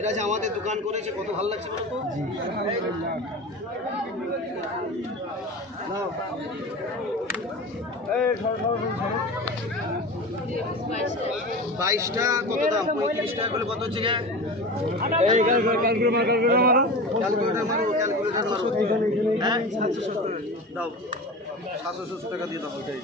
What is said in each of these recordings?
এরা যে আমাদের দোকান করেছে কত ভালো লাগছে বলো তো। বাইশটা কত দাম? 35 টাকা করে কত হচ্ছে? ক্যালকুলেটার মারো, ক্যালকুলেটার মারো। হ্যাঁ 770 দাও, 770 টাকা দিয়ে দাও। ওইটাই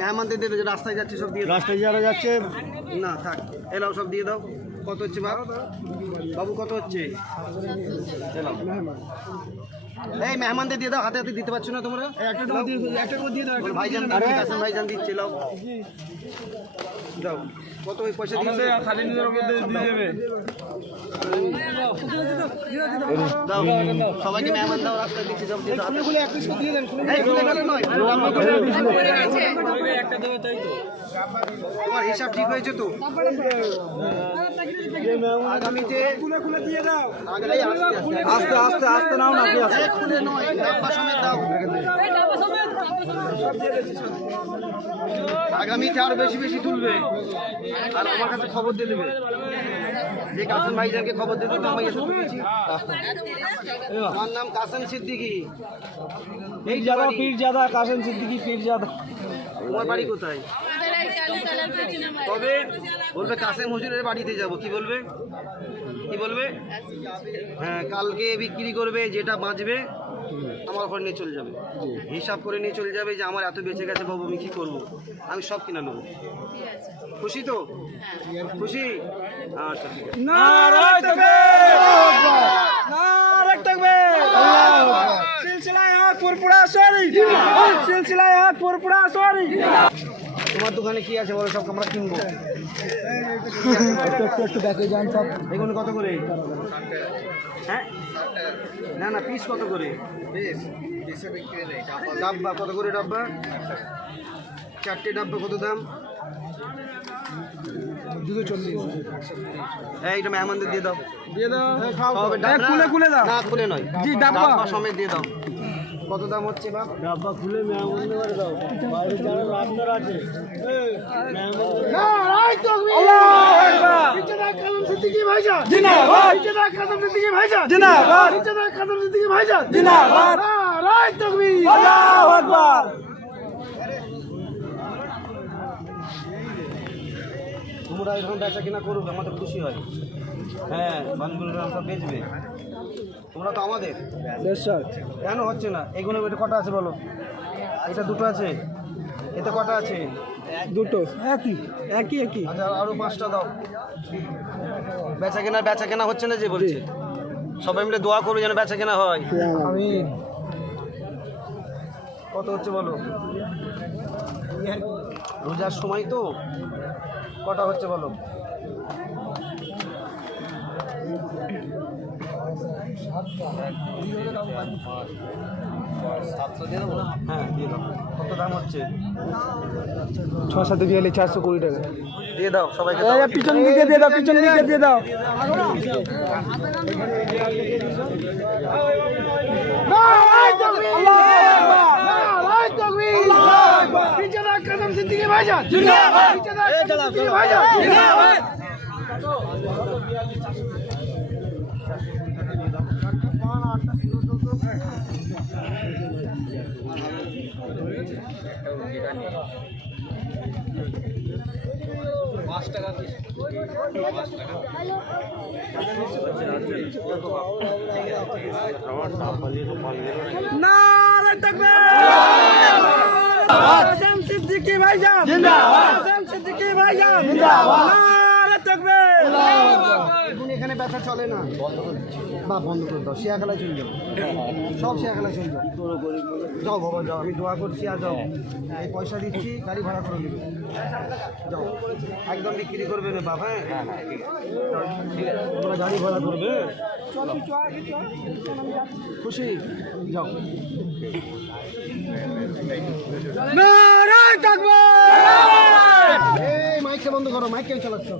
মেহমানদের দেবে, রাস্তায় যাচ্ছে সব দিয়ে, রাস্তায় যারা যাচ্ছে না থাক, এলাও সব দিয়ে দাও। কত হচ্ছে বাবু কত হচ্ছে? এই মেহমানদের দিয়ে দাও, হাতে হাতে দিতে পারছো না তোমরা? ভাইজান দিচ্ছে, ভাইজান দিচ্ছে, লাও দাও। কত ওই পয়সা দিচ্ছে? খালি নিজের মধ্যে দিয়ে দেবে। দাও সবাইকে মেহমান দাও, রাস্তায় দিচ্ছি সব দিয়ে দাও। খুলে এক পিস দিয়ে দেন। এই খুলে গেল নয়, একটা দেবে তাই তো। তোমার হিসাব ঠিক হয়েছে তো? আগামীতে খুলে দিয়ে দাও। আস্তে আস্তে আস্তে নাও না, খুলে নয়, ডাব্বা সমেত দাও। আগামীতে আরো বেশি বেশি তুলবে আর আমার কাছে খবর দিয়ে দেবে। যে কাসেম ভাইজানকে খবর দিয়ে দেবে, আমি এসে তুলেছি। আমার নাম কাসেম সিদ্দিকী। এই জায়গা পীরজাদা, কাসেম সিদ্দিকী পীরজাদা। তোমার বাড়ি কোথায়? তবে বলবে কাসেম হুজুরের বাড়িতে যাব। কি বলবে? কি বলবে? হ্যাঁ, কালকে বিক্রি করবে, যেটা বাঁচবে আমার ঘর নিয়ে চলে যাবে, হিসাব করে নিয়ে চলে যাবে যে আমার এত বেঁচে গেছে বাবু, আমি কী করবো, আমি সব কিনে নেবো। খুশি তো? খুশি? আচ্ছা ঠিক আছে। তোমার দোকানে কি আছে বলো, সব আমরা কিনবো। একটু দেখে যান সব। এগুলো কত করে? হ্যাঁ না না, পিস কত করে? ডাব্বা কত করে? ডাব্বা 4টে ডাব্বা কত দাম? 240। এইটা মেহমানদের দিয়ে দাও, দিয়ে দাও। খুলে খুলে দাও, না খুলে নয়, জি ডাব্বা সমেত দিয়ে দাও। কত দাম হচ্ছে বাপ? ডাব্বা খুলে মেহমানদের করে দাও, বাইরে যারা রান্নার আছে। সিদ্দিকী ভাইজান জিন্দাবাদ, কাসেম সিদ্দিকী ভাইজান জিন্দাবাদ, কাসেম সিদ্দিকী ভাইজান জিন্দাবাদ। নারায়ে তাকবীর, আল্লাহু আকবার। তোমরা এরকম বেচা কিনা করবে, আমাদের খুশি হয়। হ্যাঁ, বানগুলো সব বেচবে, তোমরা তো আমাদের। কেন হচ্ছে না? এগুলো এটা কটা আছে বলো? এটা দুটো আছে, এতে কটা আছে? দুটো। একই একই একই। আচ্ছা আরো 5টা দাও। বেচা কেনা হচ্ছে না যে বলছে। সবাই মিলে দোয়া করবে যেন বেচা কেনা হয়। আমিন। কত হচ্ছে বলো? রোজার সময় তো, কটা হচ্ছে বলো? হ্যাঁ দিয়ে দাও। কত দাম হচ্ছে? 6-7 দিয়ে 420 টাকা দিয়ে দাও সবাইকে। পিছন দিকে দিয়ে দাও, পিছন দিকে দিয়ে দাও। কাসেম সিদ্দিকী ভাইজান জিন্দাবাদ, ভাইজান জিন্দাবাদ। নারায়ে তাকবীর, কাসেম সিদ্দিকী ভাইজান জিন্দাবাদ, কাসেম সিদ্দিকী ভাইজান জিন্দাবাদ। নারায়ে তাকবীর। এখন এখানে ব্যথা চলে না, বা বন্ধ করে দাও, শেয়া খেলায় চলে যাও, সব শেয়া খেলায় চলে যাও। যাও বাবা যাও, আমি দোয়া করছি। আর যাও, এই পয়সা দিচ্ছি, গাড়ি ভাড়া করে নেবে। যাও, একদম বিক্রি করবে না বাবা। হ্যাঁ তোমরা গাড়ি ভাড়া করবে, খুশি? যাও। নারায়ে তাকবীর। এই মাইকটা বন্ধ করো, মাইক কেন চালাচ্ছ?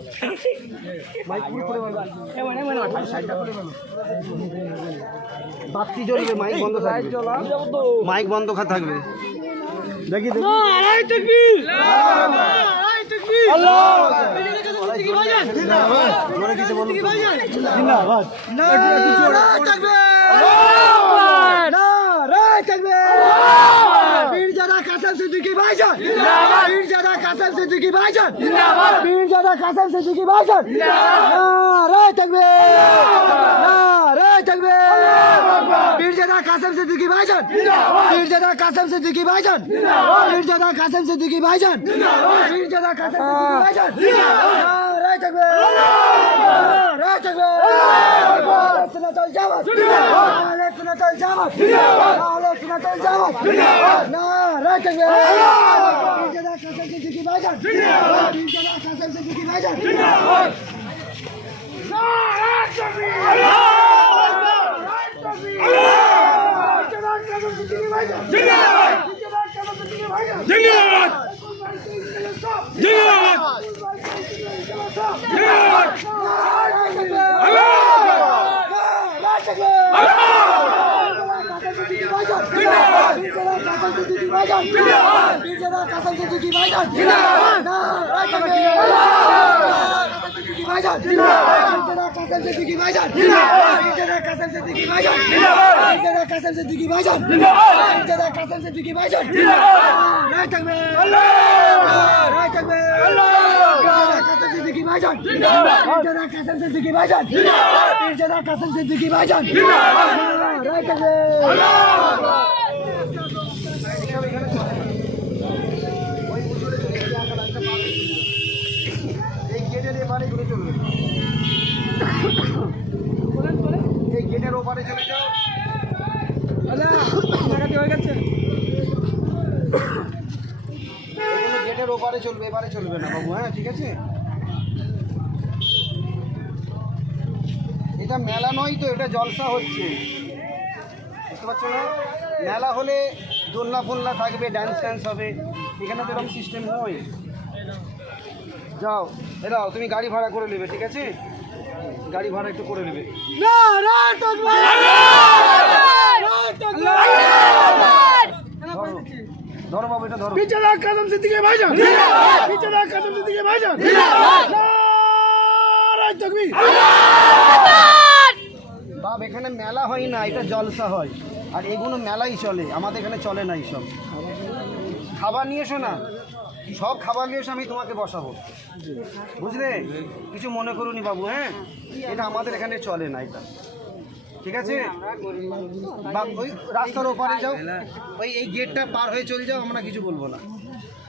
মাইক পুরো করে বলো, সাইডটা করে বলো। বাতি জ্বলবে, মাইক বন্ধ থাকবে, মাইক বন্ধ থাকবে। দেখি নারায়ে তাকবীর। ভাইজান জোরে কিছু বলুন তো। জিন্দাবাদ নারে তাকবীর নারে তাকবীর পীরজাদা কাসেম সিদ্দিকী ভাইজান জিন্দাবাদ পীরজাদা কাসেম সিদ্দিকী ভাইজান জিন্দাবাদ পীরজাদা কাসেম সিদ্দিকী ভাইজান জিন্দাবাদ নারে তাকবীর নারে তাকবীর পীরজাদা কাসেম সিদ্দিকী ভাইজান জিন্দাবাদ পীরজাদা কাসেম সিদ্দিকী ভাইজান জিন্দাবাদ পীরজাদা কাসেম সিদ্দিকী ভাইজান জিন্দাবাদ পীরজাদা কাসেম সিদ্দিকী ভাইজান জিন্দাবাদ নারে তাকবীর নারে তাকবীর সুন্নাতুল জামাত জিন্দাবাদ সুন্নাতুল জামাত জিন্দাবাদ সুন্নাতুল জামাত জিন্দাবাদ নারে তাকবীর পীরজাদা কাসেম সিদ্দিকী ভাইজান জিন্দাবাদ পীরজাদা কাসেম সিদ্দিকী ভাইজান জিন্দাবাদ নারে তাকবীর এই গেটের এবারে ঘুরে চলবে, এই গেটের ওপারে চলে যাও। এগুলো গেটের ওপারে চলবে, এবারে চলবে না বাবু। হ্যাঁ ঠিক আছে, এটা মেলা নয় তো, এটা জলসা হচ্ছে, বুঝতে পারছো না? মেলা হলে দোলনা ফোলনা থাকবে, ডান্স ট্যান্স হবে, এখানে তো এরকম সিস্টেম নয়। যাও এরাও, তুমি গাড়ি ভাড়া করে নেবে, ঠিক আছে? গাড়ি ভাড়া একটু করে নেবে। ধরো ধরো বাবু, এটা ধরো। পীরজাদা কাসেম সিদ্দিকী ভাইজান পীরজাদা কাসেম সিদ্দিকী ভাইজান নারে তাকবীর বাপ, এখানে মেলা হয় না, এটা জলসা হয়, আর এগুলো মেলাই চলে, আমাদের এখানে চলে না এইসব। খাবার নিয়ে এসো না, সব খাবার নিয়ে এসে আমি তোমাকে বসাবো, বুঝলে? কিছু মনে করুনি বাবু। হ্যাঁ, এটা আমাদের এখানে চলে না, এটা ঠিক আছে? বাপ, ওই রাস্তার ওপারে যাও, ওই এই গেটটা পার হয়ে চলে যাও, আমরা কিছু বলবো না।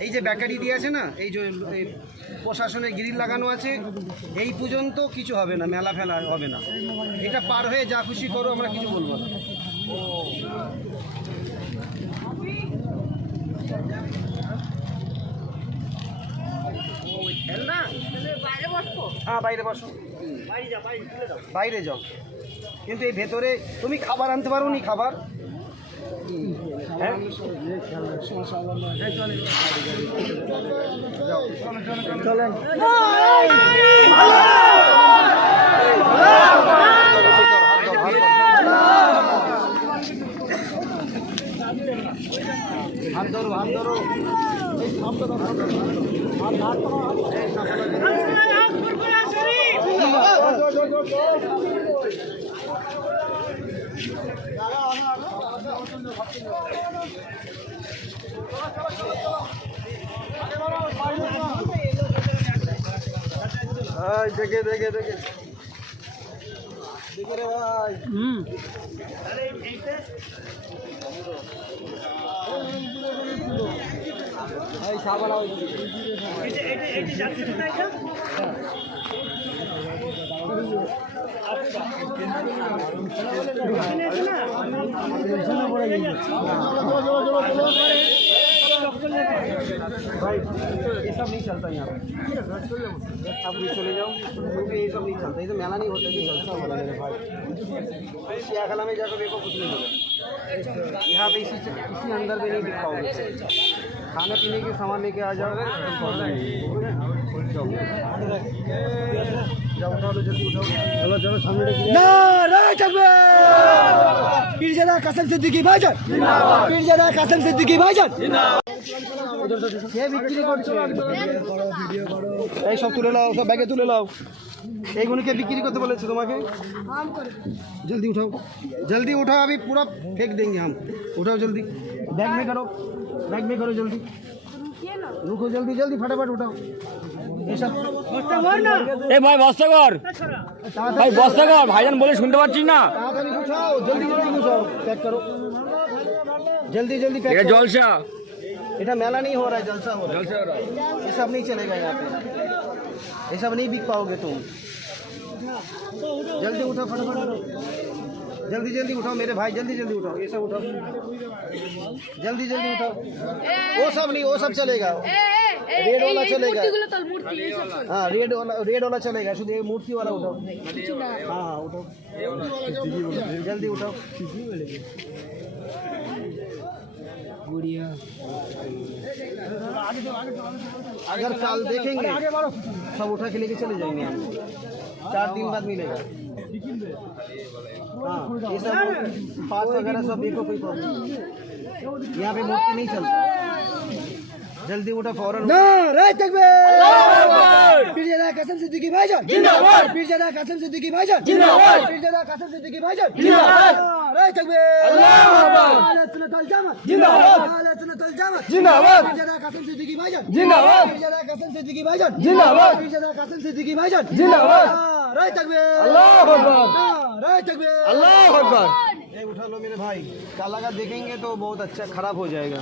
এই যে বেকারি দিয়ে আছে না, এই যে এই প্রশাসনের গ্রিল লাগানো আছে, এই পর্যন্ত কিছু হবে না, মেলা ফেলা হবে না। এটা পার হয়ে যা খুশি করো, আমরা কিছু বলবো না। হ্যাঁ, বাইরে বসো, বাইরে যাও। কিন্তু এই ভেতরে তুমি খাবার আনতে পারো নি? খাবার হ্যাঁ চলেন। হাত ধরো, হাত ধরো, এই সামনে ধরো, হাত হাত দেখে দেখে দেখে দেখে রে ভাই। ভাই সাবান भाई ये सब नहीं चलता यहाँ पे, आप भी चले जाओ, क्योंकि ये सब नहीं चलता, ये तो मेला नहीं होता, ये जलसा हो रहा है मेरे भाई। सियाखाला में जाकर देखो, कुछ नहीं होगा यहाँ पे, इसी अंदर भी नहीं दिख पाओगे। खाने पीने के सामान लेके आ जाओ, जाओ उठा लो, जल्दी उठाओ, चलो चलो सामने। नारे तकबीर पीरजादा कासिम सिद्दीकी भाईजान, पीरजादा कासिम सिद्दीकी भाईजान। কে বিক্রি করছে এই সব তুলে নাও, সব ব্যাগে তুলে নাও। এইগুলো কে বিক্রি করতে বলেছে তোমাকে? जल्दी उठाओ, जल्दी उठाओ, अभी पूरा फेंक देंगे हम। उठाओ जल्दी, बैग में करो, बैग में करो जल्दी, रुको जल्दी जल्दी फटाफट उठाओ ये सब। এ ভাই বস্তা কর, ভাই বস্তা কর, ভাইজান বলে শুনতে পাচ্ছিস না। ताड़ाताड़ी उठाओ, जल्दी जल्दी उठाओ, पैक करो जल्दी जल्दी पैक এটা करो। জলসা এটা মেলা नहीं हो रहा है, जलसा हो रहा है। ये सब नहीं चलेगा यहाँ पे, ये सब नहीं बिक पाओगे तुम। जल्दी उठाओ फटाफट, जल्दी जल्दी उठाओ मेरे भाई, जल्दी जल्दी उठाओ, ये सब उठाओ, जल्दी जल्दी उठाओ। वो सब नहीं, वो सब चलेगा, रेड वाला चलेगा। हाँ रेड वाला चलेगा, शुद्ध ये मूर्ति वाला उठाओ। हाँ हाँ उठाओ, जल्दी उठाओ। अगर कल देखेंगे सब उठा के लेके चले जाएंगे हम, 4 दिन बाद मिलेगा। हाँ ये सब पास वगैरह सब देखो, कोई प्रॉब्लम नहीं। यहाँ पे मूर्ति नहीं चलता, जल्दी उठा फौरन। नारे तकबीर! पीरजादा कासिम सिद्दीकी भाईजान जिंदाबाद! पीरजादा कासिम सिद्दीकी भाईजान जिंदाबाद! पीरजादा कासिम सिद्दीकी भाईजान जिंदाबाद! नारे तकबीर! अल्लाहू अकबर! अहले सुन्नत वल जमात जिंदाबाद! अहले सुन्नत वल जमात जिंदाबाद! पीरजादा कासिम सिद्दीकी भाईजान जिंदाबाद! पीरजादा कासिम सिद्दीकी भाईजान जिंदाबाद! पीरजादा कासिम सिद्दीकी भाईजान जिंदाबाद! नारे तकबीर! अल्लाहू अकबर! नारे तकबीर! আল্লাহু আকবার। ये उठा लो मेरे भाई, कल अगर देखेंगे तो बहुत अच्छा खराब हो जाएगा।